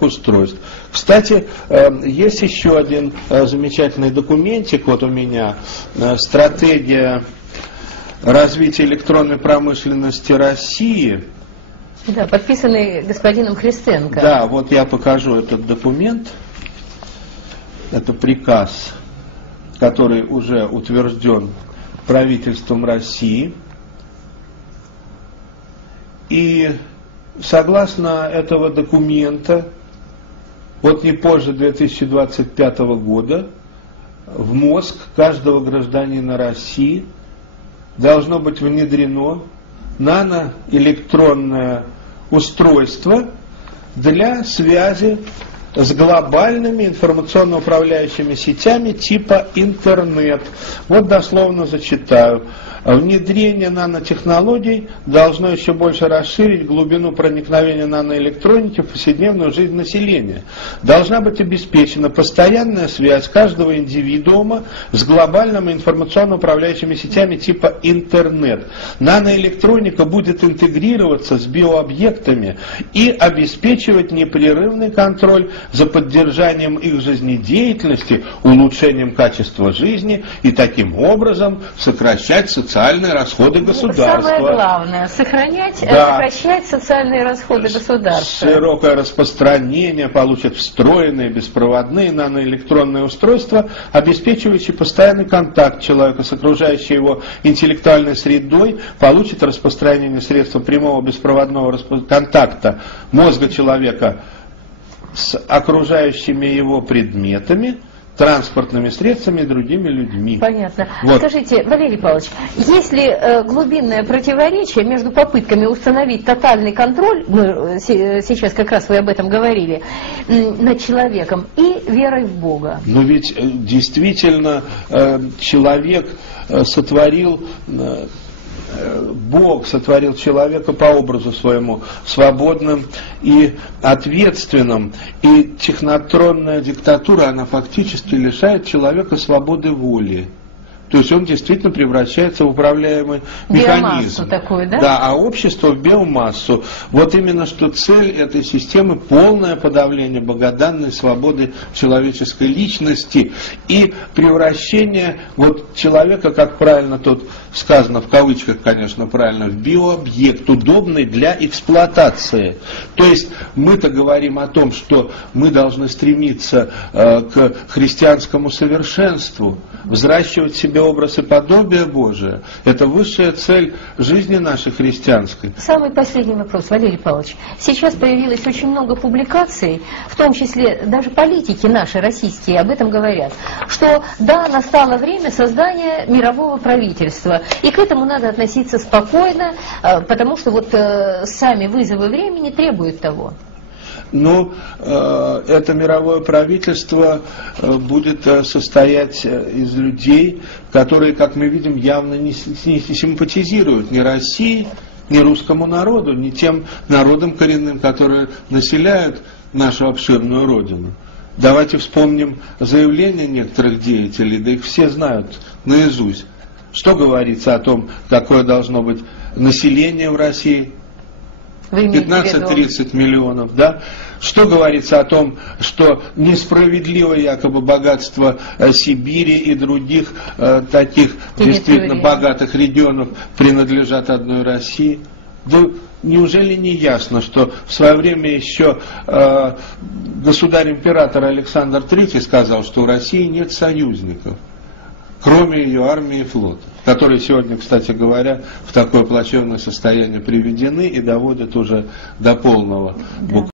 устройств. Кстати, есть еще один замечательный документик, вот у меня, стратегия развития электронной промышленности России. Да, подписанный господином Христенко. Да, вот я покажу этот документ. Это приказ, который уже утвержден правительством России. И согласно этого документа, вот не позже 2025 года в мозг каждого гражданина России должно быть внедрено наноэлектронное устройство для связи с глобальными информационно-управляющими сетями типа интернет. Вот дословно зачитаю. Внедрение нанотехнологий должно еще больше расширить глубину проникновения наноэлектроники в повседневную жизнь населения. Должна быть обеспечена постоянная связь каждого индивидуума с глобальными информационно-управляющими сетями типа интернет. Наноэлектроника будет интегрироваться с биообъектами и обеспечивать непрерывный контроль за поддержанием их жизнедеятельности, улучшением качества жизни и таким образом сокращать социальные расходы государства. Самое главное, сокращать социальные расходы государства. Широкое распространение получат встроенные беспроводные наноэлектронные устройства, обеспечивающие постоянный контакт человека с окружающей его интеллектуальной средой, получит распространение средства прямого беспроводного контакта мозга человека с окружающими его предметами, транспортными средствами и другими людьми. Понятно. Вот. Скажите, Валерий Павлович, есть ли глубинное противоречие между попытками установить тотальный контроль, сейчас как раз вы об этом говорили, над человеком и верой в Бога? Но ведь действительно человек сотворил... Бог сотворил человека по образу своему, свободным и ответственным. И технотронная диктатура, она фактически лишает человека свободы воли. То есть он действительно превращается в управляемый механизм. Такую, да? Да, а общество в биомассу. Вот именно что цель этой системы — полное подавление богоданной свободы человеческой личности и превращение вот человека, как правильно тут сказано, в кавычках, конечно, правильно, в биообъект, удобный для эксплуатации. То есть мы-то говорим о том, что мы должны стремиться к христианскому совершенству, взращивать в себе образ и подобие Божие. Это высшая цель жизни нашей христианской. Самый последний вопрос, Валерий Павлович. Сейчас появилось очень много публикаций, в том числе даже политики наши, российские, об этом говорят, что да, настало время создания мирового правительства, и к этому надо относиться спокойно, потому что вот сами вызовы времени требуют того. Ну, это мировое правительство будет состоять из людей, которые, как мы видим, явно не симпатизируют ни России, ни русскому народу, ни тем народам коренным, которые населяют нашу обширную родину. Давайте вспомним заявления некоторых деятелей, да их все знают наизусть. Что говорится о том, какое должно быть население в России? 15-30 миллионов, да? Что говорится о том, что несправедливое якобы богатство Сибири и других таких действительно богатых регионов принадлежат одной России? Да неужели не ясно, что в свое время еще государь-император Александр III сказал, что у России нет союзников, кроме ее армии и флота, которые сегодня, кстати говоря, в такое плачевное состояние приведены и доводят уже до полного